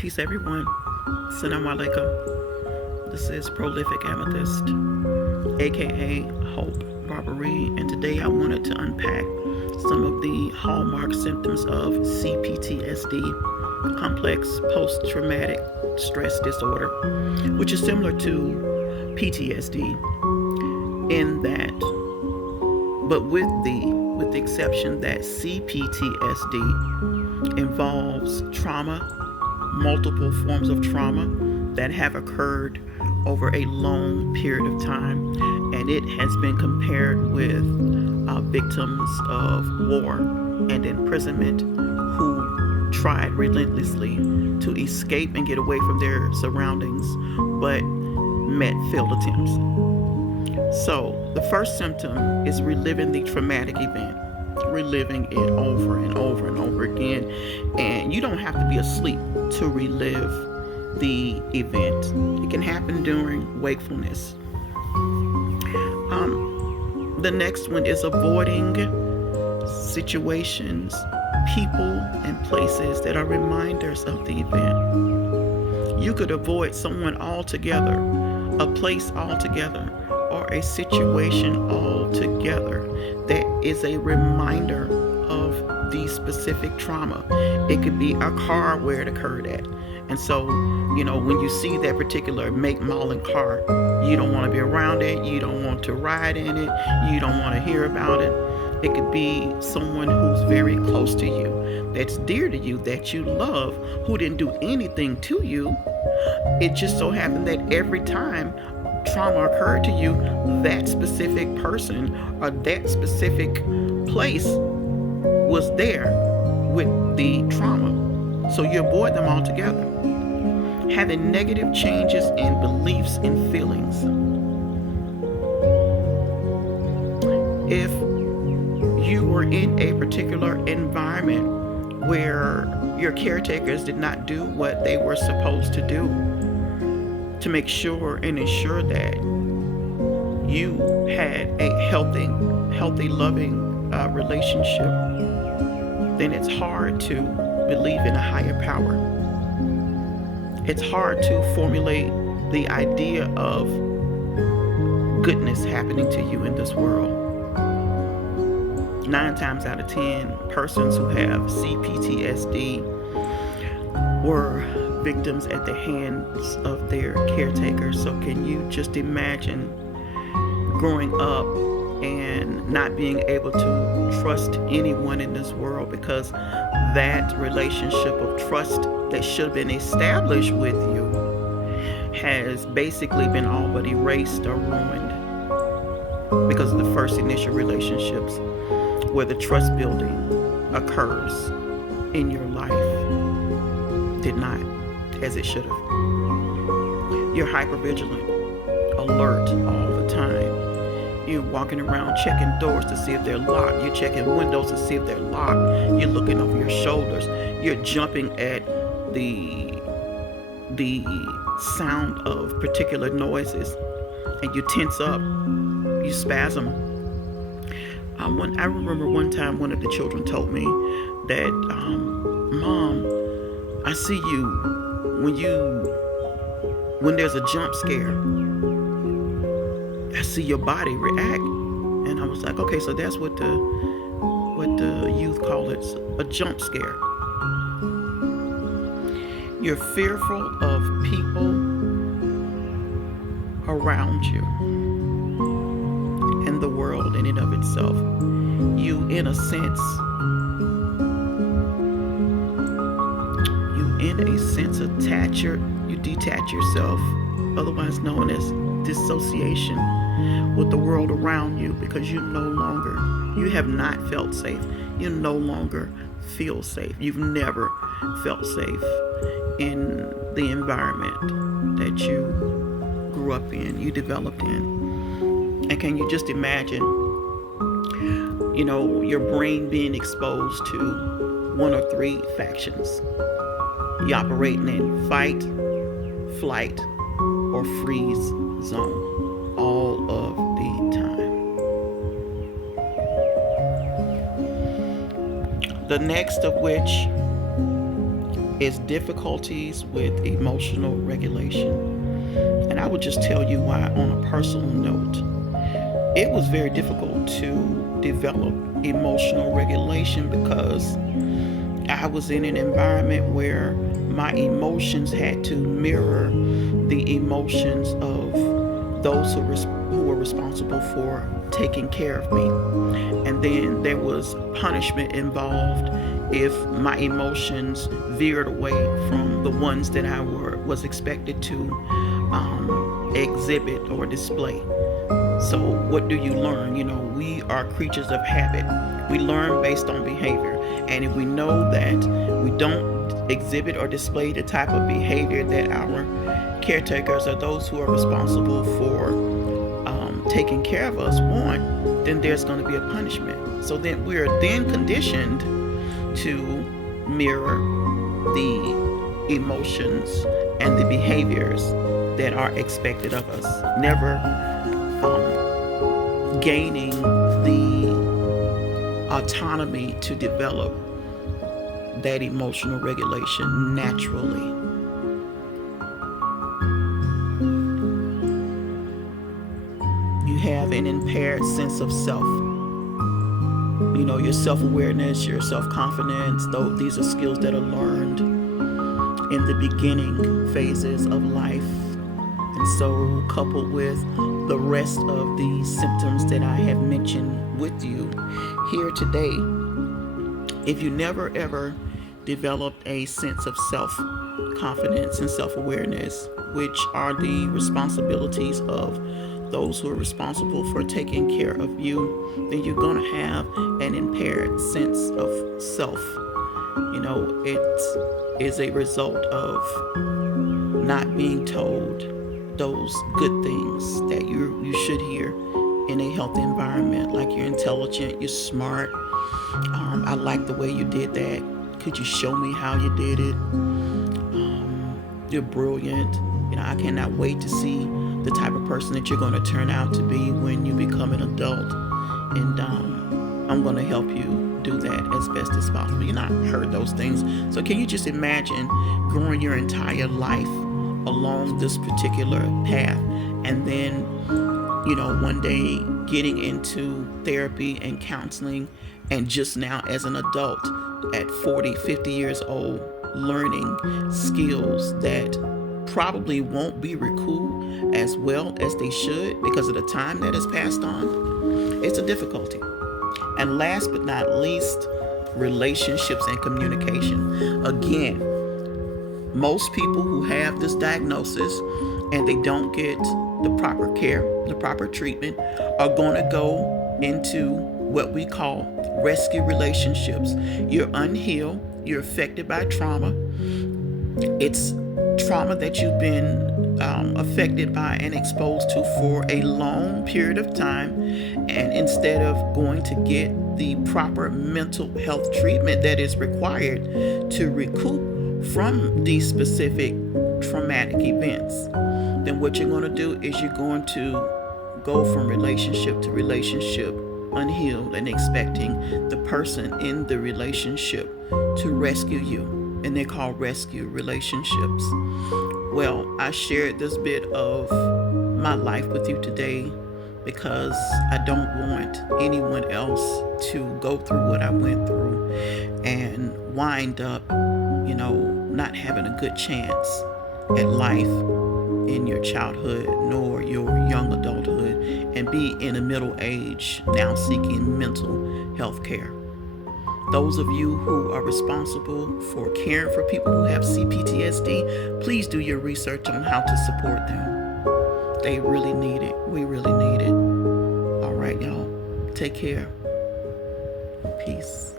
Peace, everyone. Salam alaikum. This is Prolific Amethyst, aka Hope Barbary, and today I wanted to unpack some of the hallmark symptoms of CPTSD, complex post traumatic stress disorder, which is similar to PTSD in that, but with the exception that CPTSD involves trauma, multiple forms of trauma that have occurred over a long period of time, and it has been compared with victims of war and imprisonment who tried relentlessly to escape and get away from their surroundings but met failed attempts. So the first symptom is reliving the traumatic event, reliving it over and over and over again. And you don't have to be asleep to relive the event. It can happen during wakefulness. The next one is avoiding situations, people, and places that are reminders of the event. You could avoid someone altogether, a place altogether, or a situation altogether that is a reminder of the specific trauma. It could be a car where it occurred at. And so, when you see that particular make, model, and car, you don't want to be around it. You don't want to ride in it. You don't want to hear about it. It could be someone who's very close to you, that's dear to you, that you love, who didn't do anything to you. It just so happened that every time trauma occurred to you, that specific person or that specific place was there with the trauma. So you avoid them altogether. Having negative changes in beliefs and feelings. If you were in a particular environment where your caretakers did not do what they were supposed to do to make sure and ensure that you had a healthy, loving relationship, then it's hard to believe in a higher power. It's hard to formulate the idea of goodness happening to you in this world. 9 times out of 10, persons who have CPTSD were victims at the hands of their caretakers. So can you just imagine growing up and not being able to trust anyone in this world because that relationship of trust that should have been established with you has basically been all but erased or ruined because of the first initial relationships where the trust building occurs in your life did not as it should have. You're hypervigilant, alert all the time. You're walking around checking doors to see if they're locked. You're checking windows to see if they're locked. You're looking over your shoulders. You're jumping at the sound of particular noises, and you tense up. You spasm. I remember one time one of the children told me that, Mom, I see you when there's a jump scare. I see your body react. And I was like, okay, so that's what the youth call it, a jump scare. You're fearful of people around you and the world in and of itself. You, in a sense, you detach yourself, otherwise known as dissociation, with the world around you because you have not felt safe. You no longer feel safe. You've never felt safe in the environment that you grew up in, you developed in. And can you just imagine, your brain being exposed to 1 or 3 factions? You're operating in fight, flight, or freeze zone all of the time. The next of which is difficulties with emotional regulation. And I would just tell you why on a personal note. It was very difficult to develop emotional regulation because I was in an environment where my emotions had to mirror the emotions of those who were responsible for taking care of me. And then there was punishment involved if my emotions veered away from the ones that I was expected to exhibit or display. So what do you learn? We are creatures of habit. We learn based on behavior. And if we know that we don't exhibit or display the type of behavior that our caretakers or those who are responsible for taking care of us want, then there's going to be a punishment. So then we are then conditioned to mirror the emotions and the behaviors that are expected of us, never gaining the autonomy to develop that emotional regulation naturally. You have an impaired sense of self. Your self-awareness, your self-confidence, though these are skills that are learned in the beginning phases of life. And so coupled with the rest of the symptoms that I have mentioned with you here today, if you never ever developed a sense of self-confidence and self-awareness, which are the responsibilities of those who are responsible for taking care of you, then you're going to have an impaired sense of self. It is a result of not being told those good things that you should hear in a healthy environment, like you're intelligent, you're smart, I like the way you did that. Could you show me how you did it? You're brilliant. I cannot wait to see the type of person that you're going to turn out to be when you become an adult. And I'm going to help you do that as best as possible. Heard those things. So can you just imagine growing your entire life along this particular path, and then, one day getting into therapy and counseling, and just now as an adult at 40, 50 years old, learning skills that probably won't be recouped as well as they should because of the time that has passed on. It's a difficulty. And last but not least, relationships and communication. Again, most people who have this diagnosis and they don't get the proper care, the proper treatment, are going to go into what we call rescue relationships. You're unhealed. You're affected by trauma. It's trauma that you've been affected by and exposed to for a long period of time. And instead of going to get the proper mental health treatment that is required to recoup from these specific traumatic events, then what you're going to do is you're going to go from relationship to relationship unhealed and expecting the person in the relationship to rescue you. And they're called rescue relationships. Well, I shared this bit of my life with you today because I don't want anyone else to go through what I went through and wind up, not having a good chance at life in your childhood nor your young adulthood, and be in a middle age now seeking mental health care. Those of you who are responsible for caring for people who have CPTSD, please do your research on how to support them. They really need it. We really need it. All right, y'all. Take care. Peace.